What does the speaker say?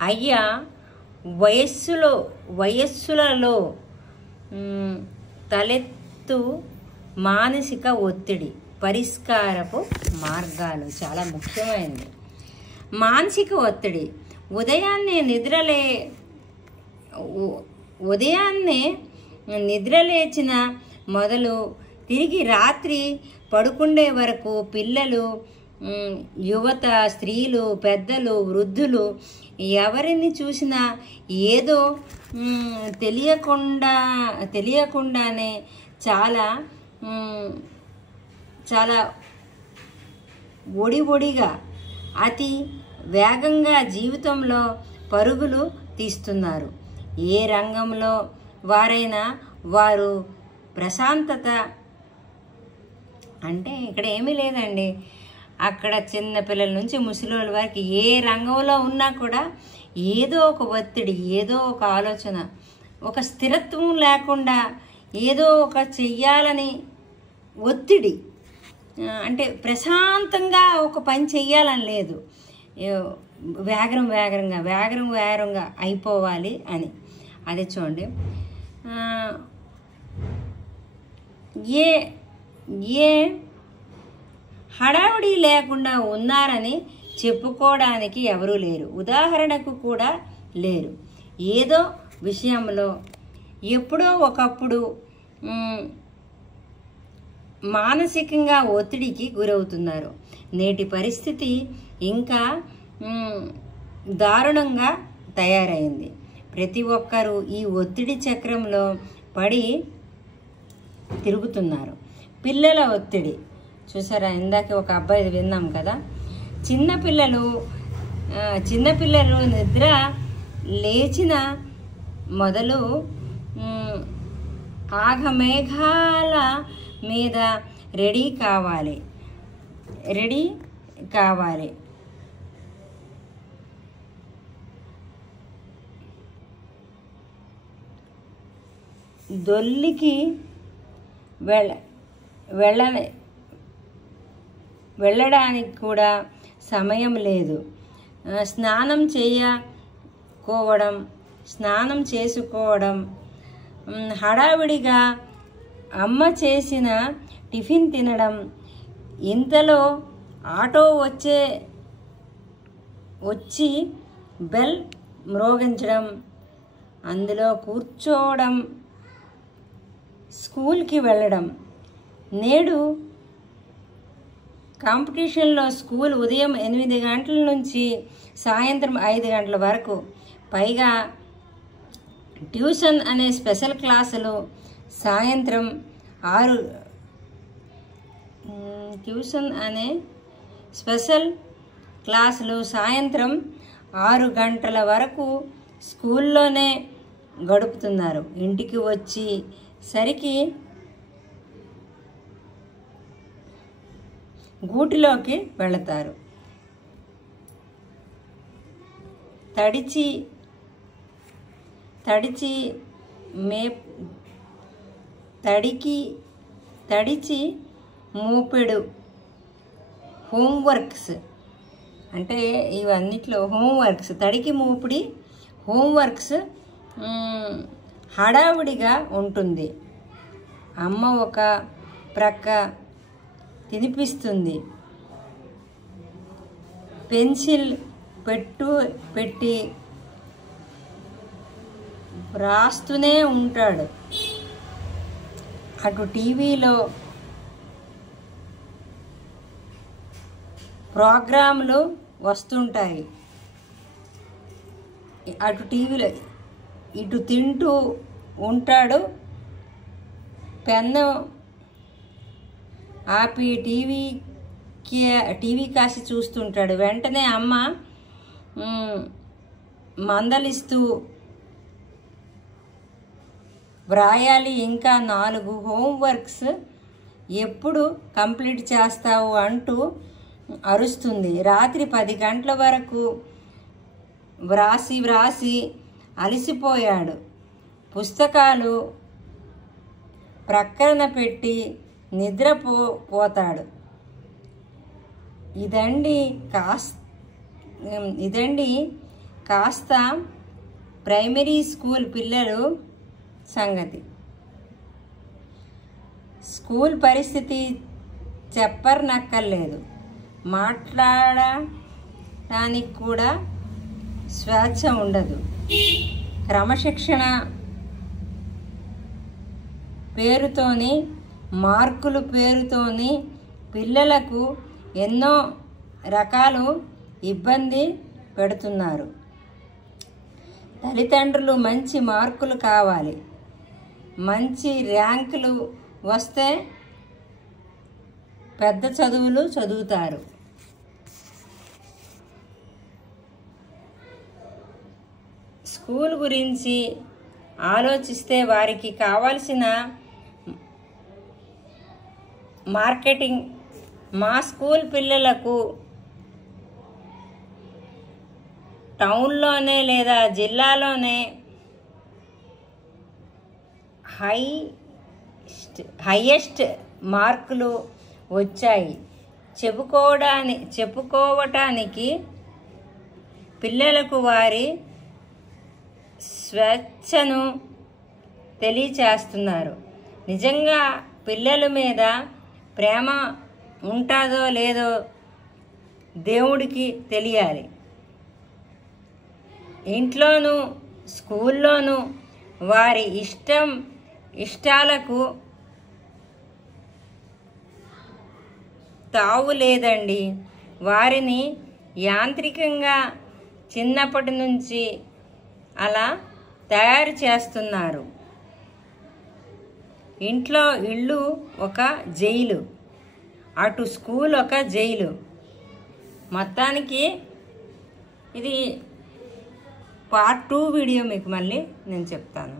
అయ్యా వయస్సులలో తలెత్తు మానసిక ఒత్తిడి పరిష్కారపు మార్గాలు చాలా ముఖ్యమైనది. మానసిక ఒత్తిడి ఉదయాన్నే నిద్రలేచిన మొదలు తిరిగి రాత్రి పడుకుండే వరకు పిల్లలు, యువత, స్త్రీలు, పెద్దలు, వృద్ధులు ఎవరిని చూసినా ఏదో తెలియకుండానే చాలా ఒడిగా అతి వేగంగా జీవితంలో పరుగులు తీస్తున్నారు. ఏ రంగంలో వారైనా వారు ప్రశాంతత అంటే ఇక్కడ ఏమీ లేదండి. అక్కడ చిన్నపిల్లల నుంచి ముసలోళ్ళ వరకు ఏ రంగంలో ఉన్నా కూడా ఏదో ఒక ఒత్తిడి, ఏదో ఒక ఆలోచన, ఒక స్థిరత్వం లేకుండా ఏదో ఒక చెయ్యాలని ఒత్తిడి. అంటే ప్రశాంతంగా ఒక పని చెయ్యాలని లేదు, వేగంగా అయిపోవాలి అని. అదే చూడండి, ఏ హడావుడి లేకుండా ఉన్నారని చెప్పుకోవడానికి ఎవరూ లేరు, ఉదాహరణకు కూడా లేరు. ఏదో విషయంలో ఎప్పుడో ఒకప్పుడు మానసికంగా ఒత్తిడికి గురవుతున్నారు. నేటి పరిస్థితి ఇంకా దారుణంగా తయారైంది. ప్రతి ఒక్కరూ ఈ ఒత్తిడి చక్రంలో పడి తిరుగుతున్నారు. పిల్లల ఒత్తిడి చూసారా, ఇందాక ఒక అబ్బాయిది విన్నాం కదా. చిన్నపిల్లలు నిద్ర లేచిన మొదలు ఆఘమేఘాల మీద రెడీ కావాలి. దొల్లికి వెళ్ళడానికి కూడా సమయం లేదు. స్నానం చేసుకోవడం, హడావిడిగా అమ్మ చేసిన టిఫిన్ తినడం, ఇంతలో ఆటో వచ్చి బెల్ మ్రోగించడం, అందులో కూర్చోవడం, స్కూల్కి వెళ్ళడం. నేడు కాంపిటీషన్లో స్కూల్ ఉదయం 8 గంటల నుంచి సాయంత్రం 5 గంటల వరకు, పైగా ట్యూషన్ అనే స్పెషల్ క్లాసులు సాయంత్రం 6 గంటల వరకు స్కూల్లోనే గడుపుతున్నారు. ఇంటికి వచ్చి సరికి గూటిలోకి వెళతారు. తడిచి మోపెడు హోంవర్క్స్ అంటే ఇవన్నిట్లో హోంవర్క్స్, తడికి మోపిడి హోంవర్క్స్ హడావుడిగా ఉంటుంది. అమ్మ ఒక ప్రక్క తినిపిస్తుంది, పెన్సిల్ పెట్టి రాస్తూనే ఉంటాడు. అటు టీవీలో ప్రోగ్రాంలు వస్తుంటాయి, అటు టీవీలో ఇటు తింటూ ఉంటాడు. పెన్ను ఆపి టీవీ కాసి చూస్తుంటాడు. వెంటనే అమ్మ మందలిస్తూ, వ్రాయాలి, ఇంకా 4 హోంవర్క్స్ ఎప్పుడు కంప్లీట్ చేస్తావు అంటూ అరుస్తుంది. రాత్రి 10 గంటల వరకు వ్రాసి అలసిపోయాడు. పుస్తకాలు ప్రక్కన పెట్టి నిద్రపోతాడు. ఇదండి కాస్త ప్రైమరీ స్కూల్ పిల్లలు సంగతి. స్కూల్ పరిస్థితి చెప్పనక్కర్లేదు. మాట్లాడటానికి కూడా స్వేచ్ఛ ఉండదు. క్రమశిక్షణ పేరుతోని, మార్కులు పేరుతోని పిల్లలకు ఎన్నో రకాలు ఇబ్బంది పెడుతున్నారు. తల్లిదండ్రులు మంచి మార్కులు కావాలి, మంచి ర్యాంకులు వస్తే పెద్ద చదువులు చదువుతారు. స్కూల్ గురించి ఆలోచిస్తే వారికి కావాల్సిన మార్కెటింగ్ మా స్కూల్ పిల్లలకు టౌన్లోనే లేదా జిల్లాలోనే హైయెస్ట్ మార్కులు వచ్చాయి చెప్పుకోవటానికి పిల్లలకు వారి స్వేచ్ఛను తెలియచేస్తున్నారు. నిజంగా పిల్లల మీద ప్రేమ ఉంటుందో లేదో దేవుడికి తెలియాలి. ఇంట్లోనూ స్కూల్లోనూ వారి ఇష్టాలకు తావు లేదండి. వారిని యాంత్రికంగా చిన్నప్పటి నుంచి అలా తయారు చేస్తున్నారు. ఇల్లు ఒక జైలు, అటు స్కూల్ ఒక జైలు. మొత్తానికి ఇది పార్ట్ 2 వీడియో మీకు మళ్ళీ నేను చెప్తాను.